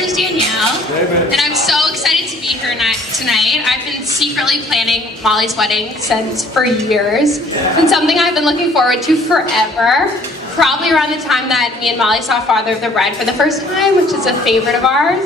sister's Danielle, and I'm so excited to be here tonight. I've been secretly planning Molly's wedding for years. It's been something I've been looking forward to forever. Probably around the time that me and Molly saw Father of the Bride for the first time, which is a favorite of ours.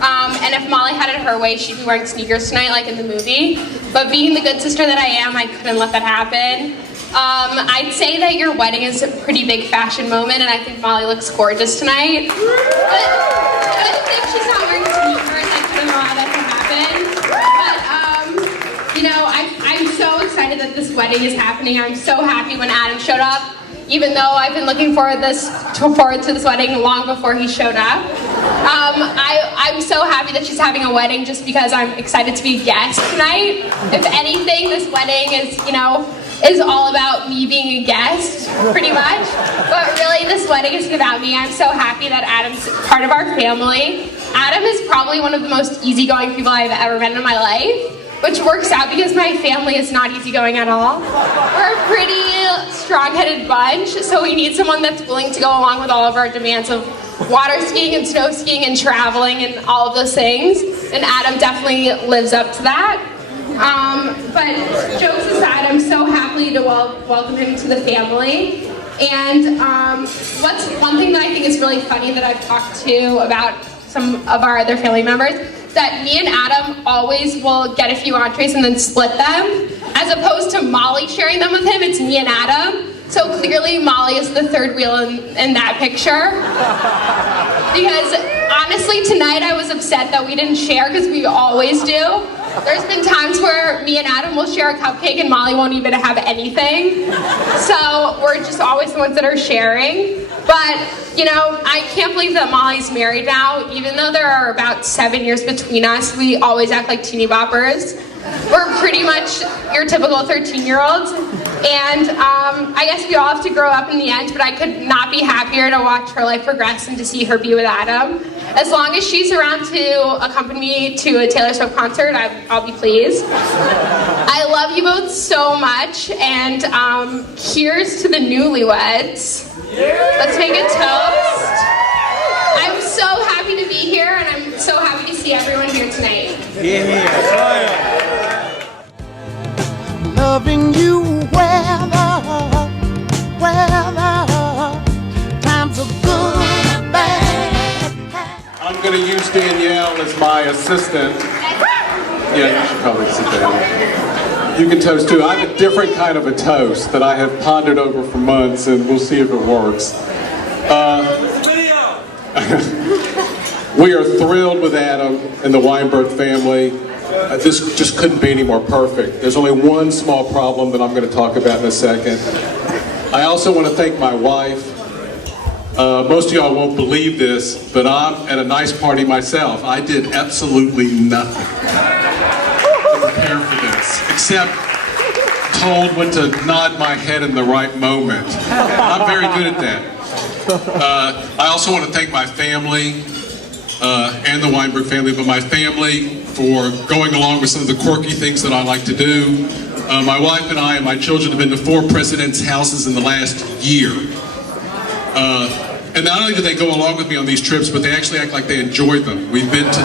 And if Molly had it her way, she'd be wearing sneakers tonight like in the movie. But being the good sister that I am, I couldn't let that happen. I'd say that your wedding is a pretty big fashion moment, and I think Molly looks gorgeous tonight. But I think she's not wearing sneakers. I couldn't allow that to happen. But, you know, I'm so excited that this wedding is happening. I'm so happy when Adam showed up, even though I've been looking forward to this wedding long before he showed up. I'm so happy that she's having a wedding just because I'm excited to be a guest tonight. If anything, this wedding is all about me being a guest, pretty much. But really, this wedding isn't about me. I'm so happy that Adam's part of our family. Adam is probably one of the most easygoing people I've ever met in my life, which works out because my family is not easygoing at all. We're a pretty strong-headed bunch, so we need someone that's willing to go along with all of our demands of water skiing and snow skiing and traveling and all of those things. And Adam definitely lives up to that. But jokes aside, I'm so happy to welcome him to the family. And what's one thing that I think is really funny that I've talked to about some of our other family members, that me and Adam always will get a few entrees and then split them, as opposed to Molly sharing them with him. It's me and Adam. So clearly Molly is the third wheel in that picture. Because honestly, tonight I was upset that we didn't share, because we always do. There's been times where me and Adam will share a cupcake and Molly won't even have anything. So we're just always the ones that are sharing. But, you know, I can't believe that Molly's married now. Even though there are about 7 years between us, we always act like teeny boppers. We're pretty much your typical 13-year-olds. And I guess we all have to grow up in the end, but I could not be happier to watch her life progress and to see her be with Adam. As long as she's around to accompany me to a Taylor Swift concert, I'll be pleased. I love you both so much, and here's to the newlyweds. Let's make a toast. I'm so happy to be here, and I'm so happy to see everyone here tonight. Loving you weather, times are good, bad. I'm going to use Danielle as my assistant. Yeah, you should probably sit down. You can toast too. I have a different kind of a toast that I have pondered over for months, and we'll see if it works. We are thrilled with Adam and the Weinberg family. This just couldn't be any more perfect. There's only one small problem that I'm going to talk about in a second. I also want to thank my wife. Most of y'all won't believe this, but I'm at a nice party myself. I did absolutely nothing to prepare for this, except told when to nod my head in the right moment. I'm very good at that. I also want to thank my family and the Weinberg family, but my family for going along with some of the quirky things that I like to do. My wife and I and my children have been to 4 presidents' houses in the last year. And not only do they go along with me on these trips, but they actually act like they enjoy them. We've been to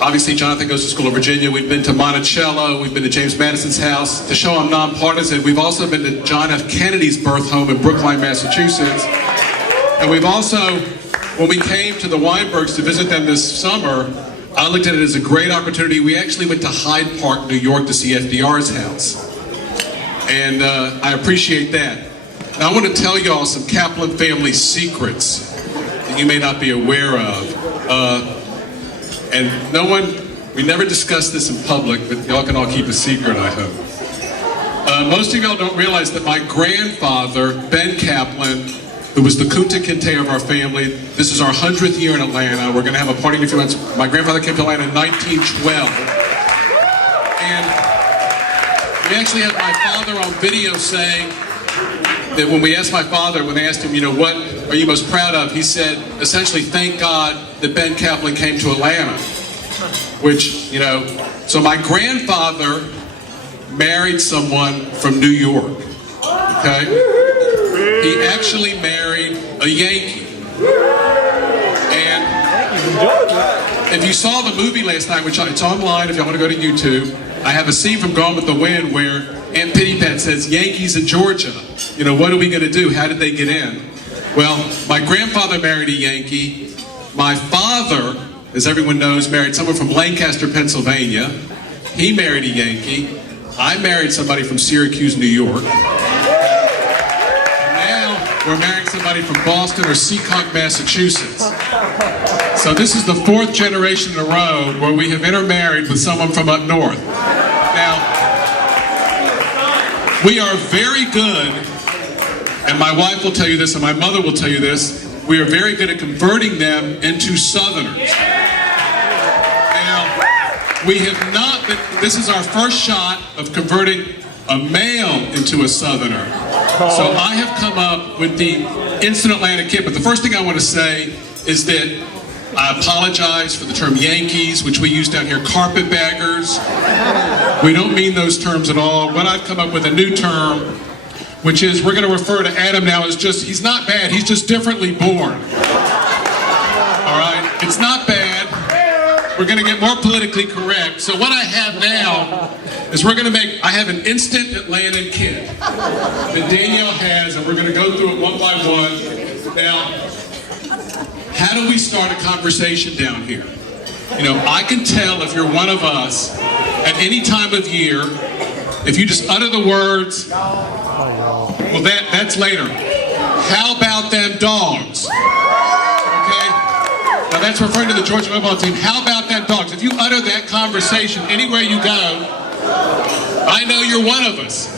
obviously Jonathan goes to school in Virginia, we've been to Monticello, we've been to James Madison's house. To show I'm nonpartisan, we've also been to John F. Kennedy's birth home in Brookline, Massachusetts. And we've also, when we came to the Weinbergs to visit them this summer, I looked at it as a great opportunity. We actually went to Hyde Park, New York to see FDR's house. And I appreciate that. Now I want to tell y'all some Kaplan family secrets that you may not be aware of. And we never discussed this in public, but y'all can all keep a secret, I hope. Most of y'all don't realize that my grandfather, Ben Kaplan, who was the Kunta Kinte of our family, this is our 100th year in Atlanta. We're going to have a party in a few months. My grandfather came to Atlanta in 1912. And we actually have my father on video saying that when we asked my father, when they asked him, you know, what are you most proud of? He said, essentially, thank God that Ben Kaplan came to Atlanta. Which, you know, so my grandfather married someone from New York, okay? He actually married a Yankee. And if you saw the movie last night, which it's online if you want to go to YouTube, I have a scene from Gone with the Wind where Aunt Pitty Pat says, Yankees in Georgia. You know, what are we going to do? How did they get in? Well, my grandfather married a Yankee. My father, as everyone knows, married someone from Lancaster, Pennsylvania. He married a Yankee. I married somebody from Syracuse, New York. And now we're marrying somebody from Boston or Seekonk, Massachusetts. So this is the 4th generation in a row where we have intermarried with someone from up north. Now, we are very good, and my wife will tell you this, and my mother will tell you this, we are very good at converting them into Southerners. Now, we have not been, this is our first shot of converting a male into a Southerner. So I have come up with the Instant Atlantic Kid, but the first thing I want to say is that I apologize for the term Yankees, which we use down here, carpetbaggers. We don't mean those terms at all. But I've come up with a new term, which is we're going to refer to Adam now as just, he's not bad, he's just differently born. All right? It's not bad. We're going to get more politically correct. So what I have now is I have an Instant Atlantic Kid that Danielle has, and we're going to go through it one by one. Now, how do we start a conversation down here? You know, I can tell if you're one of us at any time of year, if you just utter the words, well, that's later. How about them dogs? Okay? Now that's referring to the Georgia football team. How about them dogs? If you utter that conversation anywhere you go, I know you're one of us.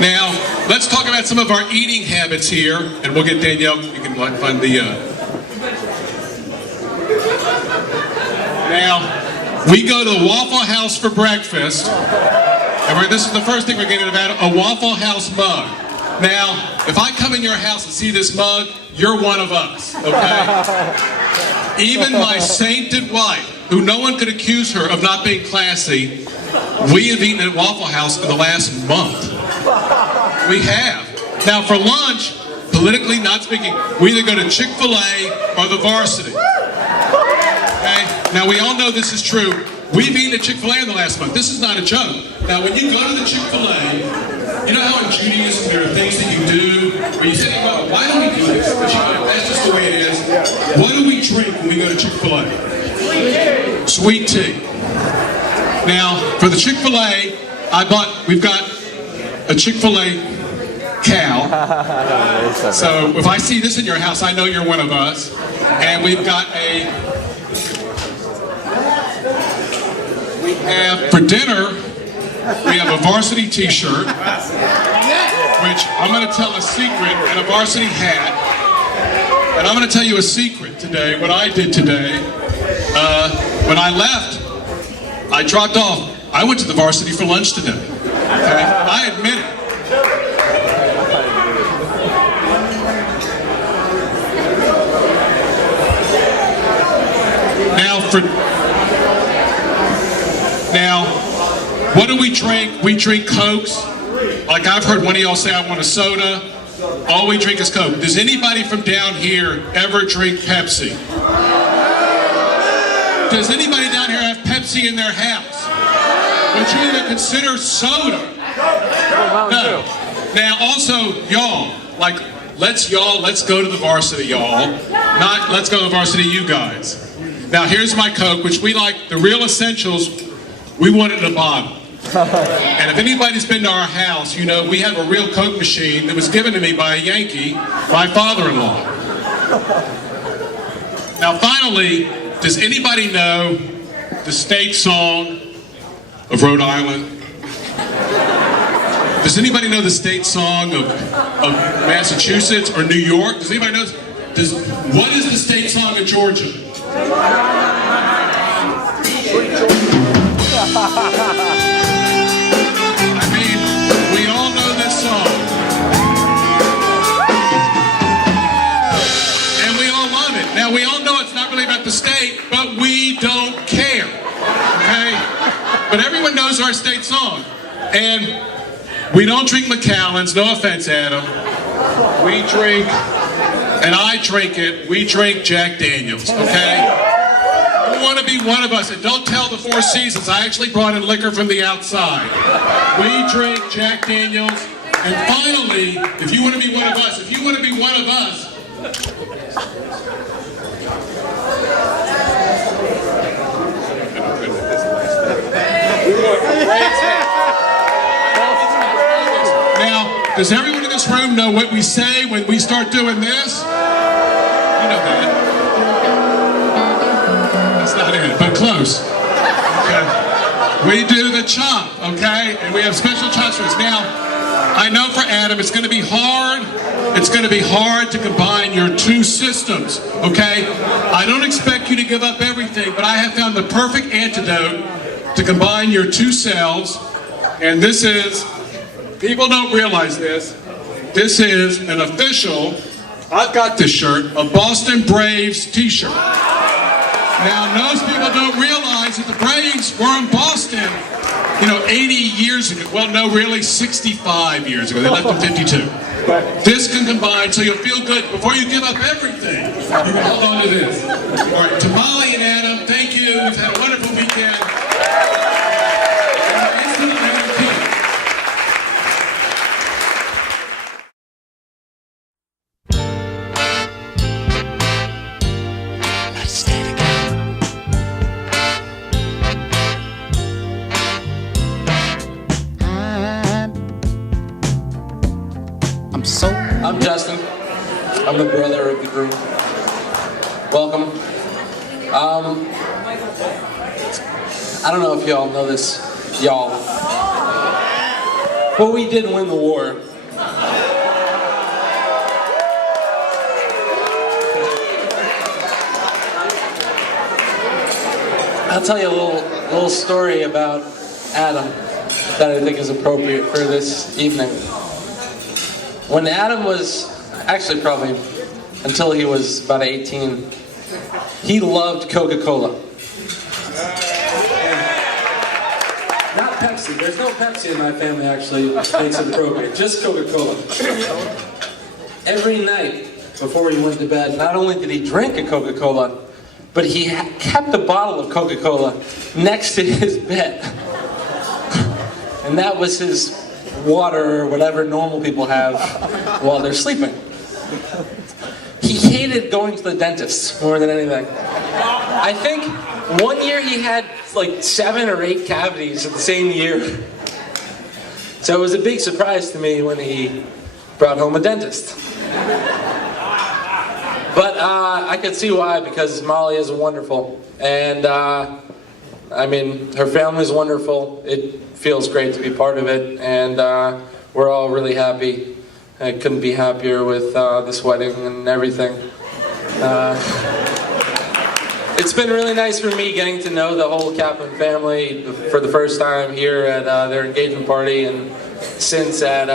Now, let's talk about some of our eating habits here, and we'll get Danielle, you can find the... Now, we go to the Waffle House for breakfast, and this is the first thing we're getting about, a Waffle House mug. Now, if I come in your house and see this mug, you're one of us, okay? Even my sainted wife, who no one could accuse her of not being classy, we have eaten at Waffle House for the last month. We have. Now for lunch, politically not speaking, we either go to Chick-fil-A or the Varsity. Okay? Now we all know this is true. We've eaten at Chick-fil-A in the last month. This is not a joke. Now when you go to the Chick-fil-A, you know how in Judaism there are things that you do where you say, well, why do we do this? But you know, that's just the way it is. What do we drink when we go to Chick-fil-A? Sweet tea. Now, for the Chick-fil-A, we've got a Chick-fil-A cow. So if I see this in your house, I know you're one of us. And we've got for dinner, we have a varsity t-shirt, which I'm going to tell a secret, and a varsity hat. And I'm going to tell you a secret today, what I did today. When I left, I dropped off. I went to the varsity for lunch today. Okay? I admit it. Now, what do we drink? We drink Cokes. Like I've heard one of y'all say, I want a soda. All we drink is Coke. Does anybody from down here ever drink Pepsi? Does anybody down here have Pepsi in their house? Would you even consider soda? No. Now also, y'all, like, let's go to the varsity, y'all. Not let's go to the varsity, you guys. Now here's my Coke, which we like, the real essentials, we want it in a bottle. And if anybody's been to our house, you know we have a real Coke machine that was given to me by a Yankee, my father-in-law. Now finally, does anybody know the state song of Rhode Island? Does anybody know the state song of Massachusetts or New York? Does anybody know? What is the state song of Georgia? I mean, we all know this song. And we all love it. Now, we all know it's not really about the state, but we don't care. Okay? But everyone knows our state song. And We don't drink Macallans, no offense, Adam. We drink, and I drink it, we drink Jack Daniels, okay? You want to be one of us, and don't tell the Four Seasons, I actually brought in liquor from the outside. We drink Jack Daniels, and finally, if you want to be one of us, Now, does everyone in this room know what we say when we start doing this? You know that. That's not it, but close. Okay. We do the chomp, okay? And we have special chomps for us. Now, I know for Adam, it's going to be hard. It's going to be hard to combine your two systems, okay? I don't expect you to give up everything, but I have found the perfect antidote to combine your two selves, and this is, people don't realize this is an official, I've got this shirt, a Boston Braves t-shirt. Now, most people don't realize that the Braves were in Boston, 80 years ago. Well, no, really, 65 years ago. They left in 52. This can combine, so you'll feel good before you give up everything. You hold on to this. All right, to Molly and Adam, thank you. We've had a wonderful weekend. I'm Justin. I'm the brother of the group. Welcome. I don't know if y'all know this, y'all. But we did win the war. I'll tell you a little story about Adam that I think is appropriate for this evening. When Adam was, actually probably until he was about 18, he loved Coca-Cola. Not Pepsi. There's no Pepsi in my family, actually, makes it appropriate. Just Coca-Cola. Every night before he went to bed, not only did he drink a Coca-Cola, but he kept a bottle of Coca-Cola next to his bed. And that was his water or whatever normal people have while they're sleeping. He hated going to the dentist more than anything. I think one year he had like 7 or 8 cavities in the same year. So it was a big surprise to me when he brought home a dentist. But I could see why, because Molly is wonderful. And I mean, her family's wonderful. It feels great to be part of it, and we're all really happy. I couldn't be happier with this wedding and everything. It's been really nice for me getting to know the whole Kaplan family for the first time here at their engagement party, and since at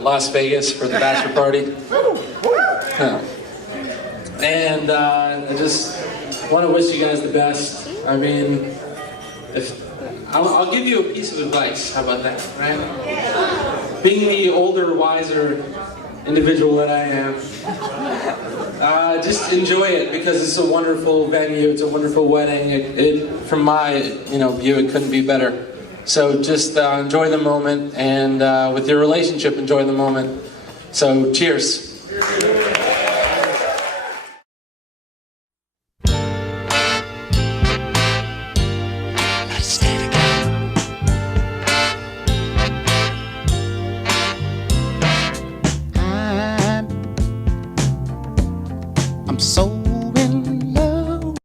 Las Vegas for the bachelor party. And I just want to wish you guys the best. I mean, I'll give you a piece of advice. How about that, right? Being the older, wiser individual that I am, just enjoy it, because it's a wonderful venue. It's a wonderful wedding. From my view, it couldn't be better. So just enjoy the moment, and with your relationship, enjoy the moment. So cheers.